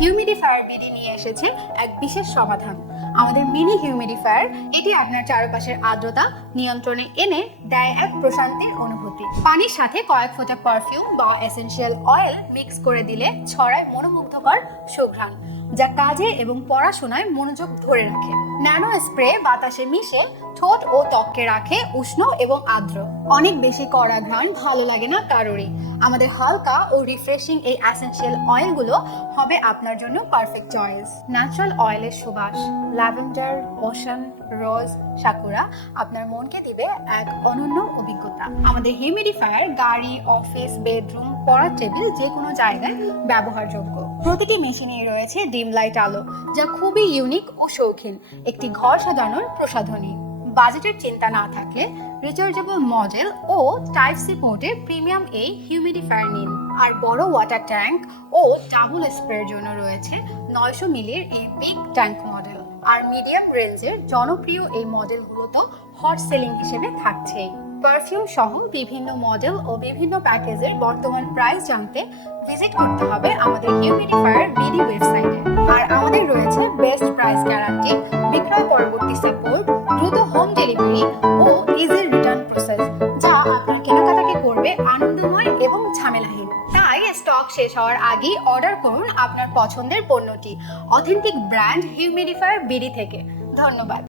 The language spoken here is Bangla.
হিউমিডিফায়ার বিডি নিয়ে এসেছে এক বিশেষ সমাধান। আমাদের মিনি হিউমিডিফায়ার এটি আপনার চারপাশের আর্দ্রতা নিয়ন্ত্রণে এনে দেয় এক প্রশান্তির অনুভূতি। পানির সাথে কয়েক ফোঁটা পারফিউম বা এসেনশিয়াল অয়েল মিক্স করে দিলে ছড়ায় মনোমুগ্ধকর সুঘ্রাণ, যা কাজে এবং পড়াশোনায় মনোযোগ ধরে রাখে। ন্যানো স্প্রে বাতাসে মিশে ঠোঁট ও ত্বককে রাখে উষ্ণ এবং আর্দ্র। অনেক বেশি কড়া ঘ্রাণ ভালো লাগে না কারোরই। আমাদের হালকা ও রিফ্রেশিং এই এসেনশিয়াল অয়েলগুলো হবে আপনার জন্য পারফেক্ট চয়েস। ন্যাচারাল অয়েলের সুবাস, ল্যাভেন্ডার, ওশান, রোজ, সাকুরা আপনার মনকে দিবে এক অনন্য অভিজ্ঞতা। আমাদের হিউমিডিফায়ার গাড়ি, অফিস, বেডরুম, পড়ার টেবিল যে কোনো জায়গায় ব্যবহারযোগ্য। প্রতিটি মেশিনেই রয়েছে ডিম লাইট আলো, যা খুবই ইউনিক ও শৌখিন একটি ঘর সাজানোর প্রসাধনী। বাজেটের চিন্তা না থাকলে রিচার্জেবল মডেল ও টাইপ সি পোর্টের প্রিমিয়াম এই হিউমিডিফায়ার নিন। আর বড় ওয়াটার ট্যাঙ্ক ও ডাবল স্প্রের জন্য রয়েছে 900 মিলির এই বিগ ট্যাঙ্ক মডেল। আর মিডিয়াম রেঞ্জের জনপ্রিয় এই মডেলগুলো তো হট সেলিং হিসেবে থাকছেই। পারফিউম সহ বিভিন্ন মডেল ও বিভিন্ন প্যাকেজের বর্তমান প্রাইস জানতে ভিজিট করতে হবে আমাদের হিউমিডিফায়ার বিডি ওয়েবসাইটে। আর আমাদের রয়েছে বেস্ট প্রাইস গ্যারান্টি, বিক্রয় পরবর্তী সাপোর্ট, দ্রুত হোম ডেলিভারি ও ইজি রিটার্ন প্রসেস, যা আপনার কেনাকাটাকে করবে আনন্দময় এবং ঝামেলাহীন। তাই স্টক শেষ হওয়ার আগেই অর্ডার করুন আপনার পছন্দের পণ্যটি অথেন্টিক ব্র্যান্ড হিউমিডিফায়ার বিডি থেকে। ধন্যবাদ।